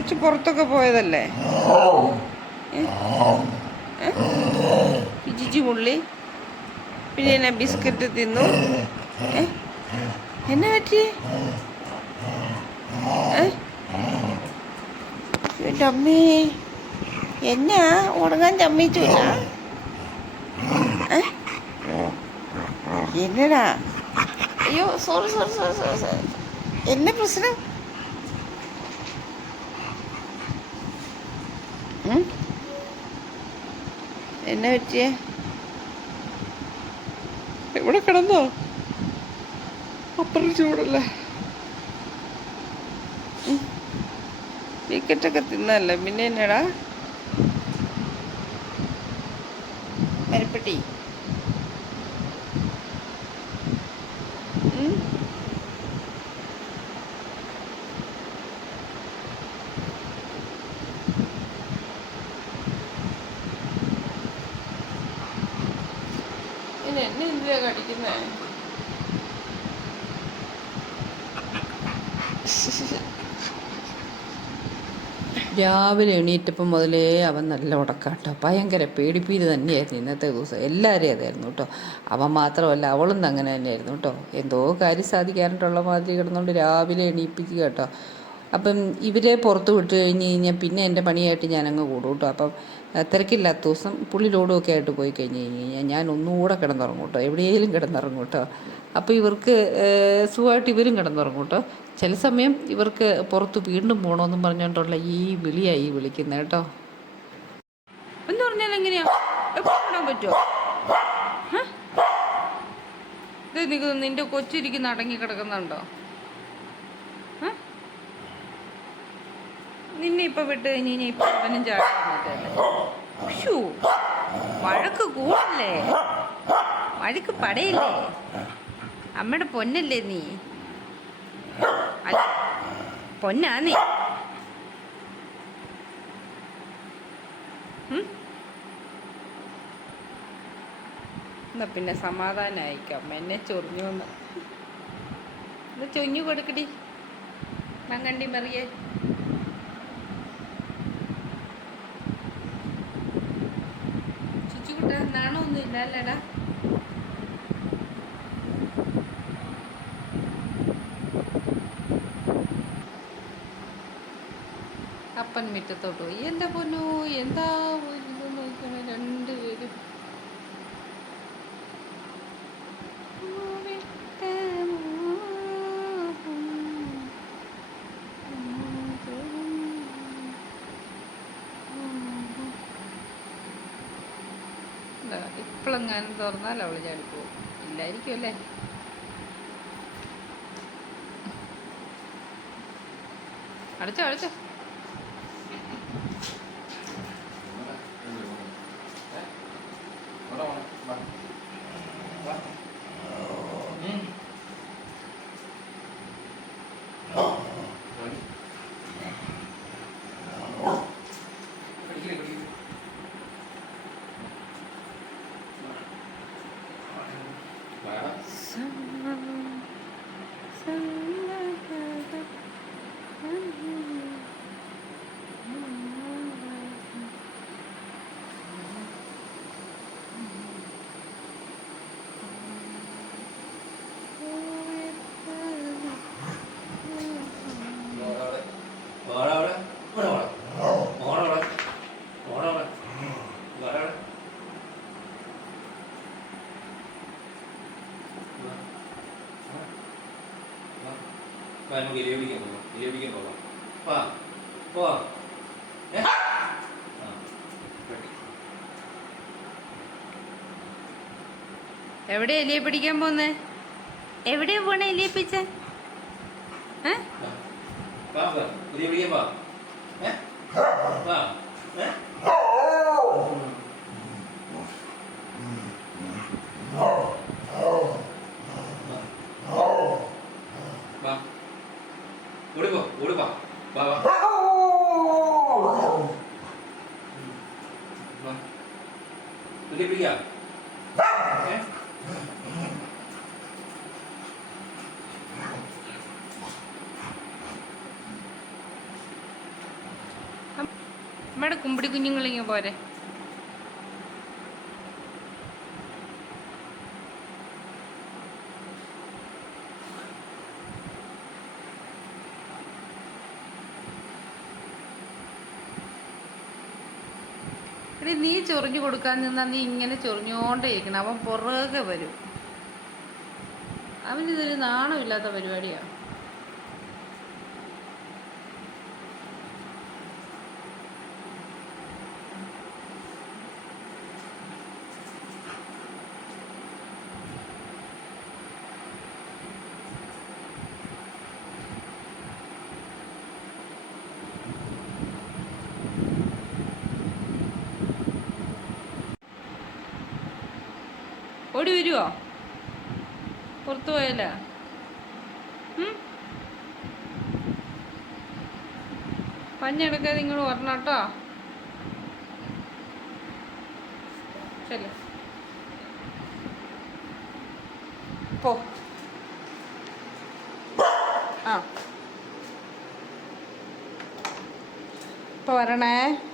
കൊച്ചു പുറത്തൊക്കെ പോയതല്ലേ? ജിജി മുള്ളി പിന്നെ എന്നാ ബിസ്ക്കറ്റ് തിന്നു. എന്നെ പറ്റി? എന്റെ അമ്മേ എന്നാ? ഉണങ്ങാൻ ചമ്മിച്ചില്ല ഏ? എന്നടാ? അയ്യോ sorry sorry sorry sorry sorry എന്നെ പ്രശ്നം? എന്നാ പറ്റിയേ? ഇവിടെ കിടന്നോ? അപ്പുറം ചൂടല്ലേ? വിക്കറ്റൊക്കെ തിന്നല്ലേ? പിന്നെ എന്നടാ? മരപ്പെട്ടി. എന്നെ എന്തിനാ കടിക്കുന്നേ? രാവിലെ എണീറ്റപ്പം മുതലേ അവൻ നല്ല ഉടക്കാട്ടോ. ഭയങ്കര പേടിപ്പീര് തന്നെയായിരുന്നു ഇന്നത്തെ ദിവസം. എല്ലാവരെയും അതായിരുന്നു കേട്ടോ. അവൻ മാത്രമല്ല അവളും അങ്ങനെ തന്നെയായിരുന്നു കേട്ടോ. എന്തോ കാര്യം സാധിക്കാനായിട്ടുള്ള മാതിരി കിടന്നുകൊണ്ട് രാവിലെ എണീപ്പിക്കുക കേട്ടോ. അപ്പം ഇവരെ പുറത്ത് വിട്ട് കഴിഞ്ഞ് കഴിഞ്ഞാൽ പിന്നെ എന്റെ പണിയായിട്ട് ഞാനങ്ങ് കൂടും കേട്ടോ. അപ്പം തിരക്കില്ലാത്ത ദിവസം പുള്ളി ലോഡുമൊക്കെ ആയിട്ട് പോയി കഴിഞ്ഞ് കഴിഞ്ഞ് കഴിഞ്ഞാൽ ഞാൻ ഒന്നുകൂടെ കിടന്നുറങ്ങും എവിടെയെങ്കിലും കിടന്നുറങ്ങും അപ്പോൾ ഇവർക്ക് സുഖമായിട്ട് ഇവരും കിടന്നുറങ്ങും ചില സമയം ഇവർക്ക് പുറത്ത് വീണ്ടും പോകണമെന്നും പറഞ്ഞുകൊണ്ടുള്ള ഈ വിളിയായി വിളിക്കുന്നത് കേട്ടോ. എന്ന് പറഞ്ഞാൽ എങ്ങനെയാ? പറ്റുമോ നിന്റെ കൊച്ചിരിക്കുന്ന അടങ്ങി കിടക്കുന്നുണ്ടോ? നിന്നെ ഇപ്പൊ വിട്ട് കഴിഞ്ഞ് കഴിഞ്ഞാൽ ഇപ്പൊ ഷൂ വഴക്ക് കൂടല്ലേ? വഴക്ക് പടയില്ലേ? അമ്മയുടെ പൊന്നല്ലേ നീ? പൊന്നാ നീ? എന്നാ പിന്നെ സമാധാനമായിക്കാം എന്നെ ചൊറിഞ്ഞു വന്ന്. ചൊഞ്ഞു കൊടുക്കടി. മങ്ങണ്ടി മറിയേ. നാണമൊന്നും ഇല്ല അല്ലേടാ അപ്പൻ മുറ്റത്തോട്ട് പോയി എന്റെ പൊന്നു എന്താ ഒരു ഇത് നോക്കണേ രണ്ടുപേരും ഇപ്പോഴെങ്ങാനും തുറന്നാൽ അവൾ ചാടിപ്പോവും ഇല്ലായിരിക്കും അല്ലേ? അടച്ചോ അടച്ചോ. നമുക്ക് ഇലപിടിക്കാൻ പോകാം ഇലപിടിക്കാൻ പോകാം. വാ പോവാ ഏ? എവിടെ എലിയെ പിടിക്കാൻ പോന്നേ? എവിടെയാ പോണേ എലിയെ പിച്ച ഏ? വാ. ഇലപിടിക്കാം ഏ? അമ്മയുടെ കുമ്പിടി കുഞ്ഞുങ്ങളിങ്ങനെ പോരെ എടി നീ ചൊറിഞ്ഞു കൊടുക്കാൻ നിന്നാ നീ ഇങ്ങനെ ചൊറിഞ്ഞോണ്ടേ ഇരിക്കണം അവൻ പുറകെ വരും. അവനിതൊരു നാണമില്ലാത്ത പരിപാടിയാ. ഓടി വരുവോ? പുറത്തു പോയല്ല? പഞ്ഞെടുക്കാതെ നിങ്ങൾ വരണം കേട്ടോ. ശരി. പോ. ആ. ഇപ്പൊ വരണേ.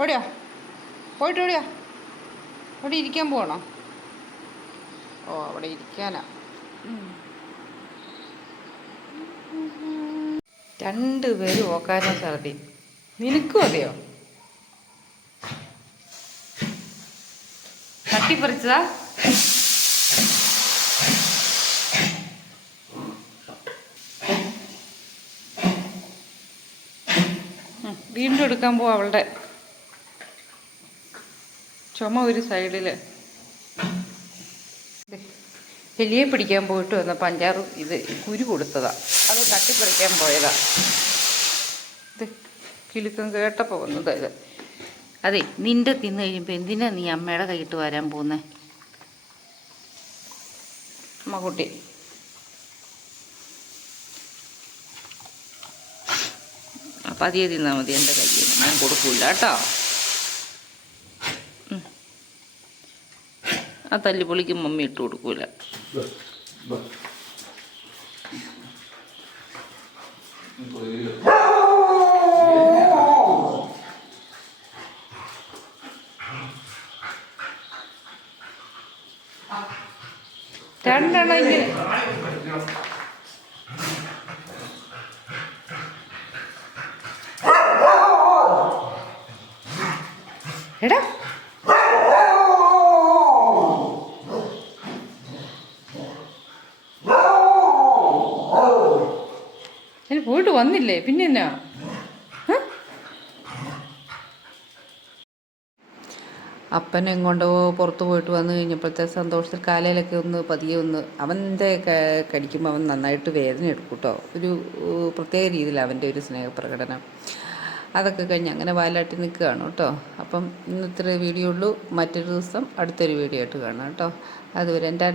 ഓടിയോ. പോയിട്ട് ഓടിയോ. അവിടെ ഇരിക്കാൻ പോകണോ ഓ അവിടെ ഇരിക്കാനാ. രണ്ട് പേരും ഓക്കാന ഛർദി. നിനക്കും അതെയോ? തട്ടിപ്പറിച്ചതാ? വീണ്ടും എടുക്കാൻ പോവാ അവളുടെ. ചുമ ഒരു സൈഡിൽ എലിയെ പിടിക്കാൻ പോയിട്ട് വന്ന പഞ്ചാറ് ഇത് കുരു കൊടുത്തതാ. അത് തട്ടിപ്പറിക്കാൻ പോയതാ. ഇത് കിലുക്കം കേട്ടപ്പോൾ വന്നതാ ഇത്. അതെ നിന്റെ തിന്ന് കഴിയുമ്പോൾ എന്തിനാ നീ അമ്മയുടെ കൈയിട്ട് വരാൻ പോകുന്നേ അമ്മക്കുട്ടി അപ്പം അധികം തിന്നാൽ മതി എന്റെ കയ്യിൽ ഞാൻ കൊടുക്കൂല കേട്ടോ. ആ തല്ലിപ്പൊളിക്ക് മമ്മി ഇട്ട് കൊടുക്കൂല. രണ്ടെണ്ണം ഇങ്ങനെ പോയിട്ട് വന്നില്ലേ? പിന്നെ എന്നാ? അപ്പൻ എങ്ങോട്ടോ പുറത്ത് പോയിട്ട് വന്നു കഴിഞ്ഞപ്പോഴത്തെ സന്തോഷത്തിൽ കാലയിലൊക്കെ ഒന്ന് പതിയെ ഒന്ന് അവന്റെ കടിക്കുമ്പോൾ അവൻ നന്നായിട്ട് വേദന എടുക്കും കേട്ടോ. ഒരു പ്രത്യേക രീതിയിൽ അവന്റെ ഒരു സ്നേഹപ്രകടനം. അതൊക്കെ കഴിഞ്ഞ് അങ്ങനെ വാലാട്ടി നിൽക്കുകയാണ് കേട്ടോ. അപ്പം ഇന്നത്തെ വീഡിയോ ഉള്ളൂ. മറ്റൊരു ദിവസം അടുത്തൊരു വീഡിയോ ആയിട്ട് കാണാം കേട്ടോ. അതുവരെ എന്റെ